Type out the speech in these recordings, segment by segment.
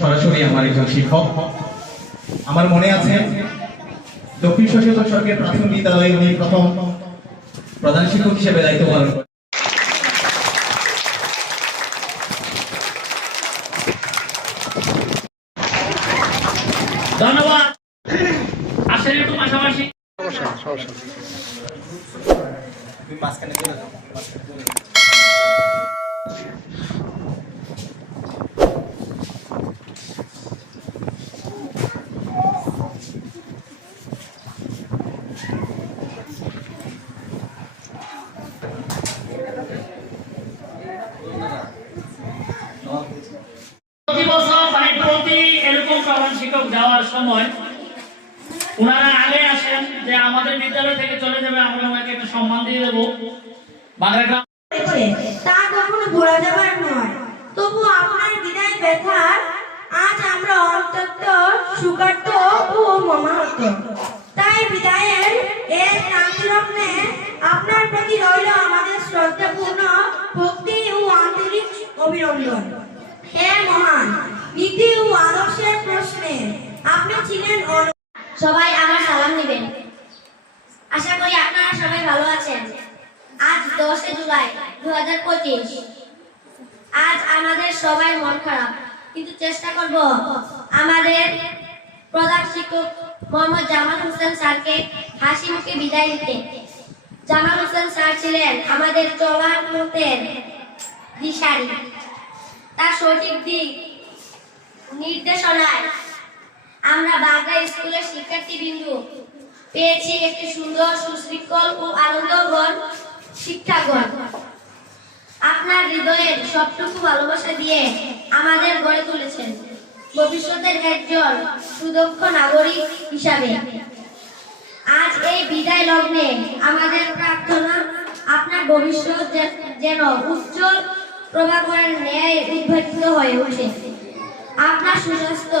সরাসরি আমার একজন শিক্ষক। আমার মনে আছে দক্ষিণ সচেতন সরকারের প্রাথমিক বিদ্যালয়ে উনি প্রথম প্রধান শিক্ষক হিসেবে দায়িত্ব পালন করেন। ধন্যবাদ। আসেন একটু পাশাপাশি। প্রতি বছর মানে প্রতি এরকম প্রধান শিক্ষক যাওয়ার সময় ওনারা আগে আসেন যে আমাদের বিদ্যালয় থেকে চলে যাবে, আমরা ওনাকে একটা সম্মান দিয়ে দেবো। করে, তা কখনো ভোলা যাবার নয়। তবু আপনার বিদায় ব্যথা আজ আমরা অন্তত সুকার্ত ও মমাহত তাই বিদায়ের এই ক্রান্তি আপনার প্রতি রইল আমাদের শ্রদ্ধাপূর্ণ ভক্তি ও আন্তরিক অভিনন্দন। হে মহান, নীতি ও আদর্শের প্রশ্নে আপনি ছিলেন সবাই আমার সালাম নেবেন। আশা করি আপনারা সবাই ভালো আছেন। আজ দশে জুলাই দু হাজার পঁচিশ। আজ আমাদের সবাই মন খারাপ, কিন্তু চেষ্টা করব আমাদের প্রধান শিক্ষক মোহাম্মদ জামাল হোসেন স্যারকে হাসি মুখে বিদায় দিতে। জামাল হোসেন স্যার ছিলেন আমাদের চলার পথের দিশারি। তার সঠিক দিক নির্দেশনায় আমরা বাংলা স্কুলের শিক্ষার্থী বিন্দু পেয়েছি একটি সুন্দর, সুশৃঙ্খল ও আনন্দঘন শিক্ষাগণ। আপনার হৃদয়ের সবটুকু ভালোবাসা দিয়ে আমাদের গড়ে তুলেছেন। ভবিষ্যতের একজন সুদক্ষ নাগরিক হিসাবে। আজ এই বিদায় লগ্নে আমাদের প্রার্থনা, আপনার ভবিষ্যৎ যেন উজ্জ্বল প্রভাকরের ন্যায় উদ্ভাসিত হয়ে ওঠে। আপনার সুস্বাস্থ্য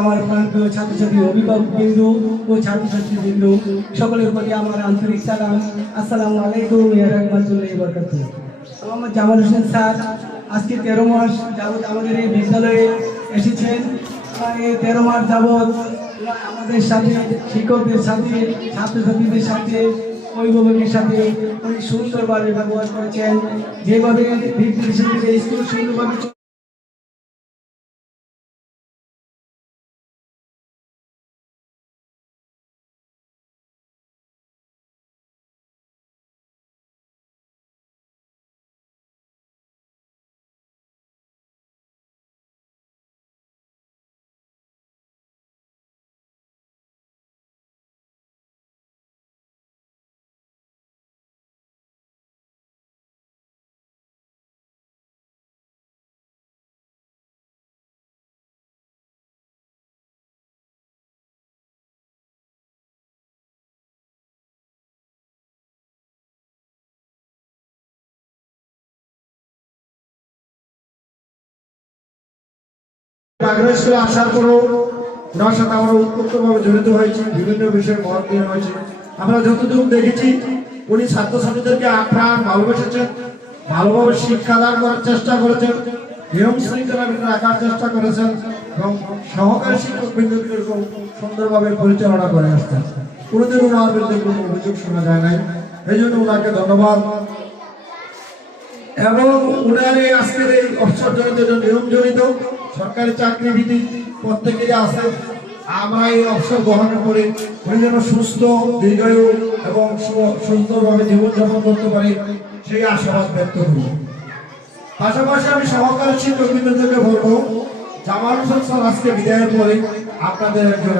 আমার প্রান্তীয় ছাত্রছাত্রী, অভিভাবক বিন্দু ও ছাত্রছাত্রী বিন্দু, সকলের প্রতি আমার আন্তরিক সালাম। আসসালামু আলাইকুম রাহমাতুল্লাহি বারাকাতুহু। মোহাম্মদ জামাল হোসেন স্যার, আজকে তেরো মাস যাবত আমাদের এই বিদ্যালয়ে এসেছেন। এই তেরো মাস যাবৎ আমাদের সাথে শিক্ষকদের সাথে, ছাত্রছাত্রীদের সাথে, অভিভাবকের সাথে অনেক সুন্দরভাবে ব্যবহার করেছেন। যেভাবে স্কুল সুন্দরভাবে বাংলা স্কুলে আসার পরও ওনার সাথে আমরা উৎপত্তভাবে জড়িত হয়েছি, বিভিন্ন বিষয়ে মত দিয়ে হয়েছে আমরা যতদূর দেখেছি, উনি ছাত্রছাত্রীদেরকে আপ্রাণ ভালোবেসেছেন, ভালোভাবে শিক্ষাদান করার চেষ্টা করেছেন, নিয়ম শৃঙ্খলা রাখার চেষ্টা করেছেন এবং সহকারী শিক্ষক বিন্দুকে সুন্দরভাবে পরিচালনা করে আসছেন। কোনোদিন ওনার বিরুদ্ধে কোনো অভিযোগ শোনা যায় নাই। এই জন্য ওনাকে ধন্যবাদ। এবং উনার এই আজকের এই অবসর জনিত নিয়ম জড়িত সরকারি চাকরি ভিত্তিক প্রত্যেকেরই আছে। আমরা এই অবসর গ্রহণ করে উনি যেন সুস্থ, দীর্ঘায়ু এবং সুন্দরভাবে জীবনযাপন করতে পারি, সেই আশাবাদ ব্যক্ত করি পাশাপাশি আমি সহকারী শিক্ষক বৃন্দকে বলব, জামাল হোসেন স্যার আজকে বিদায়ের পরে আপনাদের একজন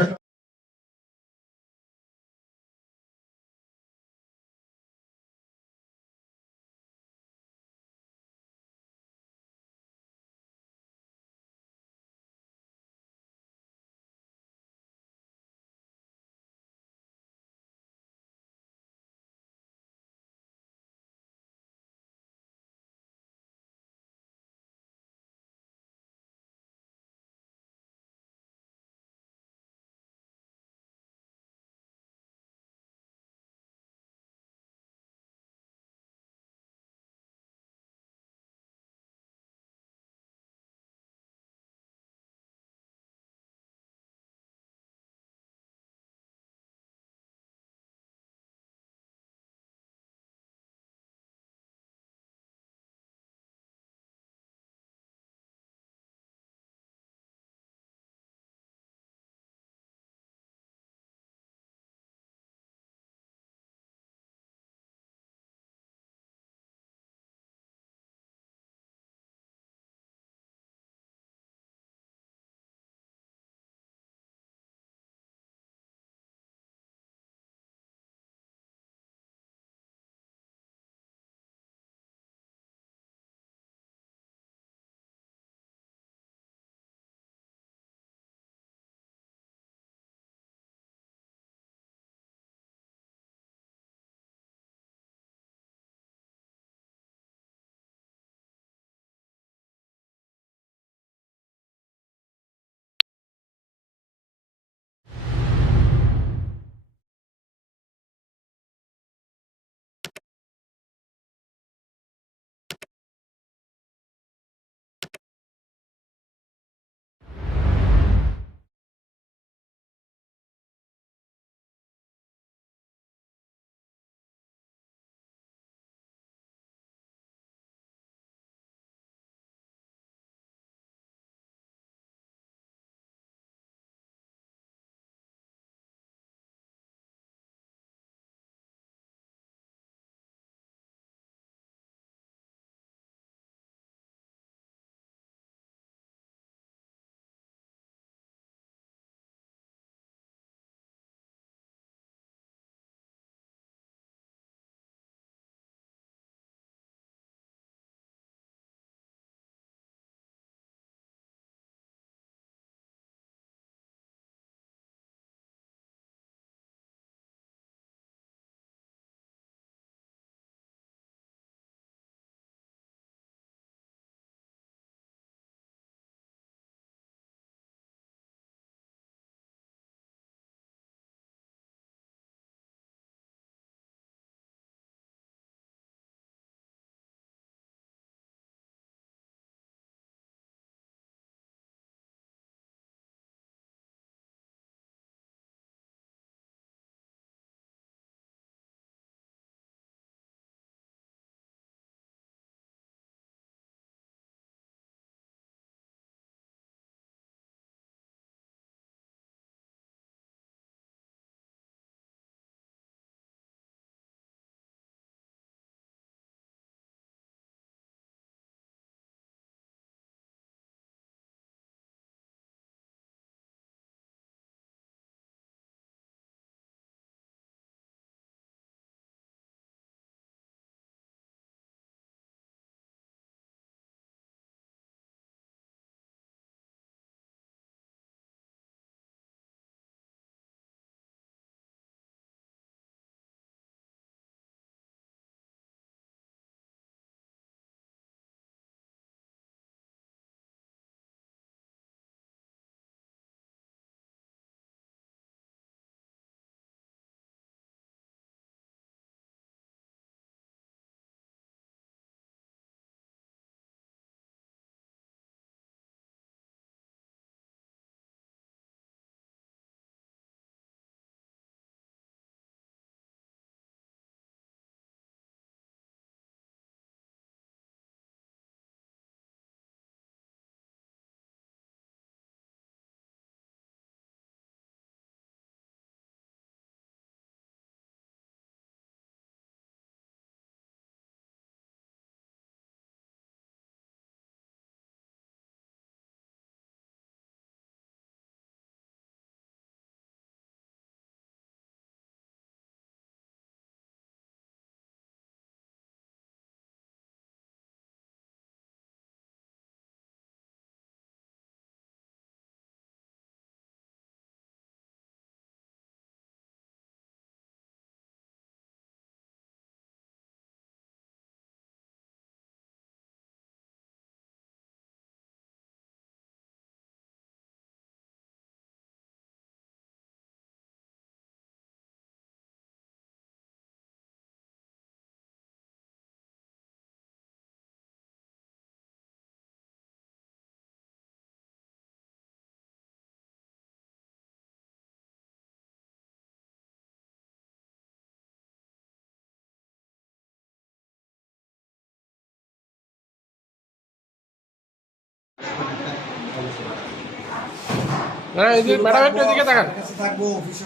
না এই যে ম্যাডাম একটু এদিকে দেখান। থাকব অফিসে